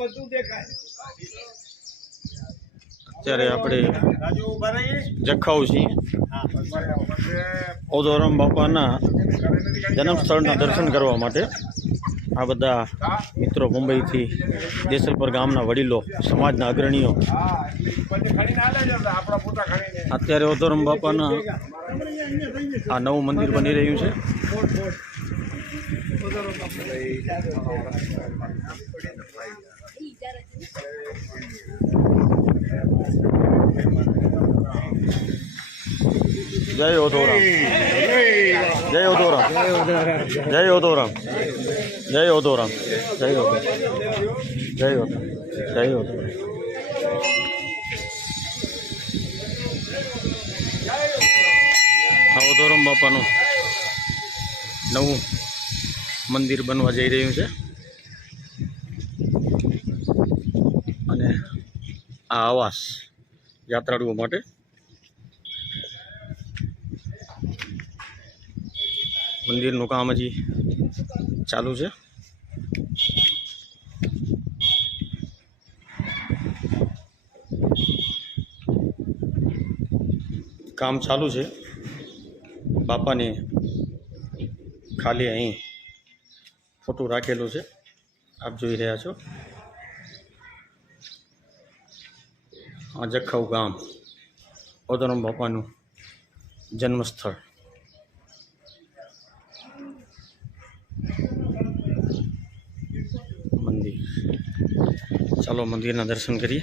બધું દેખાય. અત્યારે આપણે જખાઉ છીએ. ઓધોરમ બાપાના જન્મ સ્થળના દર્શન કરવા માટે આ બધા મિત્રો મુંબઈથી દેસલપર ગામના વડીલો સમાજના અગ્રણીઓ. અત્યારે ઓધોરમ બાપાના આ નવું મંદિર બની રહ્યું છે. જય ઓદોરામ જય ઓદોરામ જય ઓદોરામ જય ઓદોરામ જય ઓદોરામ જય ઓદોરામ જય ઓદોરામ આ ઓદોરામ બાપાનું નવું મંદિર બનવા જઈ રહ્યું છે. આ આવાસ યાત્રાળુઓ માટે મંદિરનું કામ હજી ચાલુ છે। કામ ચાલુ છે। બાપાને ખાલી અહીં ફોટો રાખેલું છે। આપ જોઈ રહ્યા છો। આ જખૌ ગામ. ઓદરમ બાપાનું જન્મસ્થળ. મંદિર. ચાલો મંદિરના દર્શન કરીએ.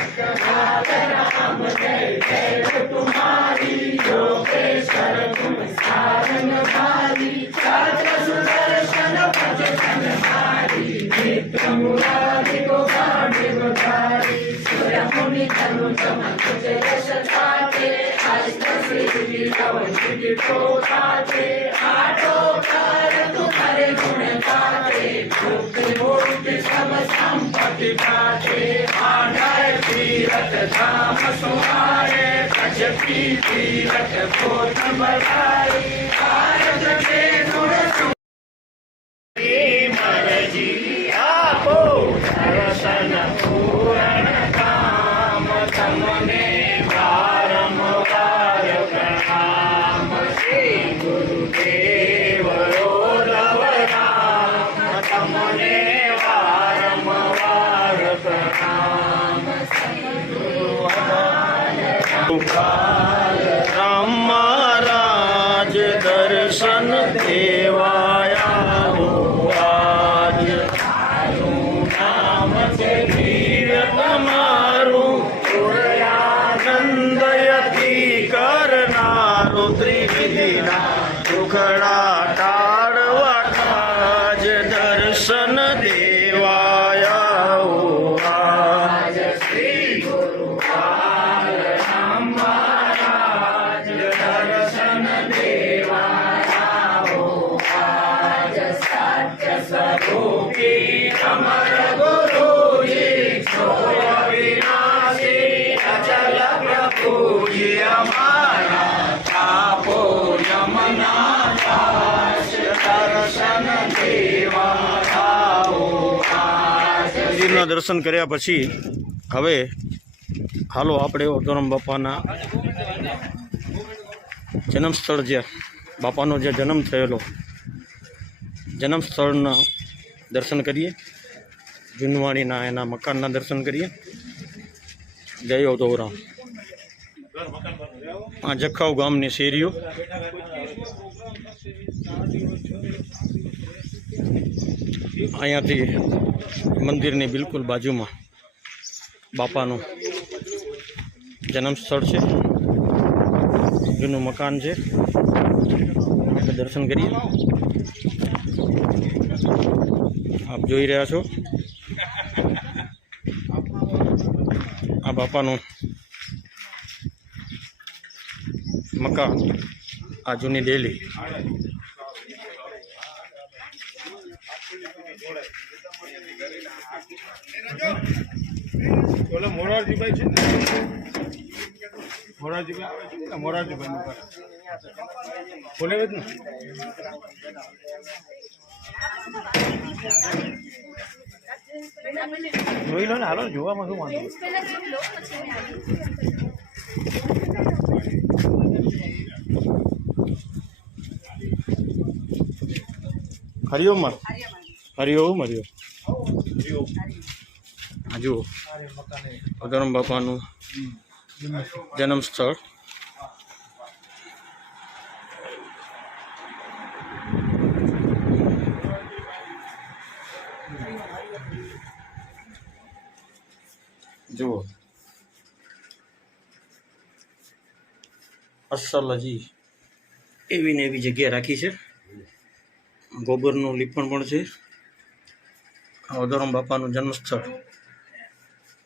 બોલો શ્રી ઓદોરામજી મહારાજ કી સદગુરુ વાલરામજી મહારાજ કી રામ રાજ દર્શન દેવાયા હો આજ. તારું નામ છે ધીર તમારું. પૂર્યાનંદયતી કરનારું ત્રિવિધિના મંદિરના દર્શન કર્યા પછી હવે હાલો આપણે ઓતોરમ બાપાના જન્મસ્થળ જે બાપાનો જે જન્મ થયેલો, જન્મસ્થળના દર્શન કરીએ. જુનવાણીના એના મકાનના દર્શન કરીએ. જય ઓતોરામ આ જખાઉ ગામની શેરીઓ. અહીંયાથી મંદિરની બિલકુલ બાજુમાં બાપાનું જન્મ સ્થળ છે. જૂનું મકાન છે. આપણે દર્શન કરીએ. આપ જોઈ રહ્યા છો. આ બાપાનું મકાન આ જૂની ડેલી. ઓલો મોરારજીભાઈ છે છે ને? મોરારજીભાઈ નું? ઘર. બોલે જ ને? જોઈ લો ને, હાલો, જોવામાં શું વાંધો? હરિઓમ હરિઓમ હરિઓમ જુઓ અગરમ બાપાનું જન્મ સ્થળ. જુઓ. અસલ હજી એવી ને એવી જગ્યા રાખી છે. ગોબરનું લીપણ પણ છે. અધરમ બાપાનું જન્મસ્થળ.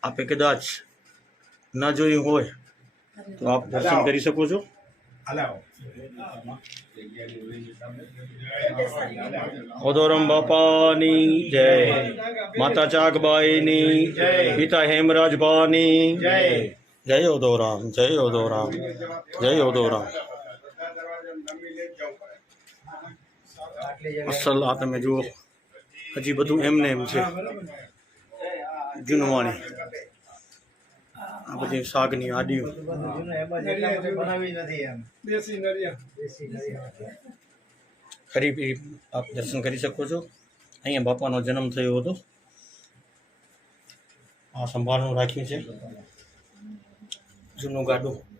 આપે કદાચ ન જોયું હોય તો આપ દર્શન કરી શકો છો. ઓદોરમ બાપાની જય. માતા ચાકબાઈની પિતા હેમરાજબાની જય. ઓદોરામ જય ઓદોરામ જય ઓદોરામ અસલ આ તમે જુઓ હજી બધું એમને એમ છે. જૂનવાણી. આ બધી શાકની આડીઓ. ખરી આપ દર્શન કરી શકો છો. અહીંયા બાપાનો જન્મ થયો હતો. આ સંભાળનું રાખ્યું છે. જૂનું ગાડું.